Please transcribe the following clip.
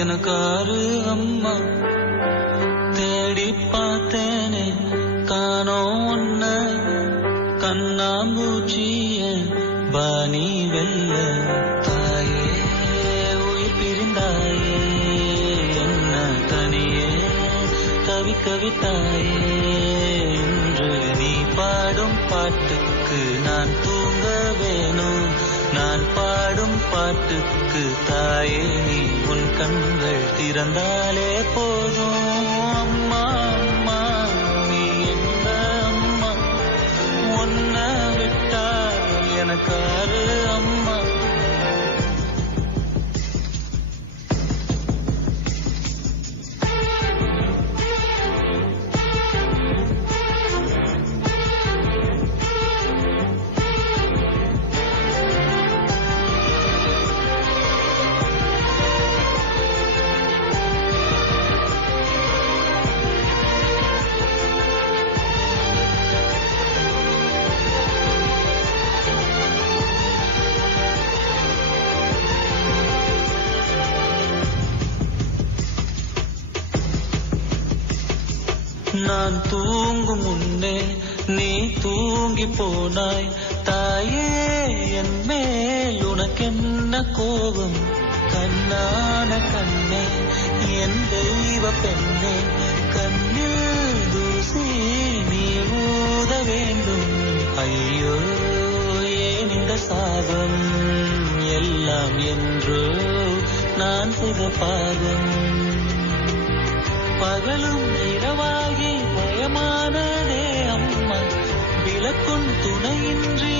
எனக்காரு அம்மா. தேடி பார்த்தேனே காணோம் ஒன்ன, கண்ணாம்பூச்சிய பாணி வெல்ல. தாயே உயிர் பிரிந்தாயே, என்ன தனியே தவிக்க விட்டாயே. இன்று நீ பாடும் பாட்டுக்கு நான் தூங்க வேணும். நான் பாடும் பாட்டுக்கு தாயே நீ உன் கண்கள் திறந்தாலே போதும். அம்மா அம்மா நீ எந்த அம்மா, ஒன்ன விட்டா எனக்காரு அம்மா. நான் தூங்கும் முன்னே நீ தூங்கி போனாய். தாயே என் மேல் உனக்கென்ன கோபம்? கண்ணான கண்ணே என் தெய்வ பெண்ணே, கண்ணில் தூசி நீ ஊத வேண்டும். ஐயோ ஏன் இந்த சாபம்? எல்லாம் என்றோ நான் செய்த பாவம். பகலும் இரவாகி பயமானதே அம்மா, விளக்கும் துணையின்றி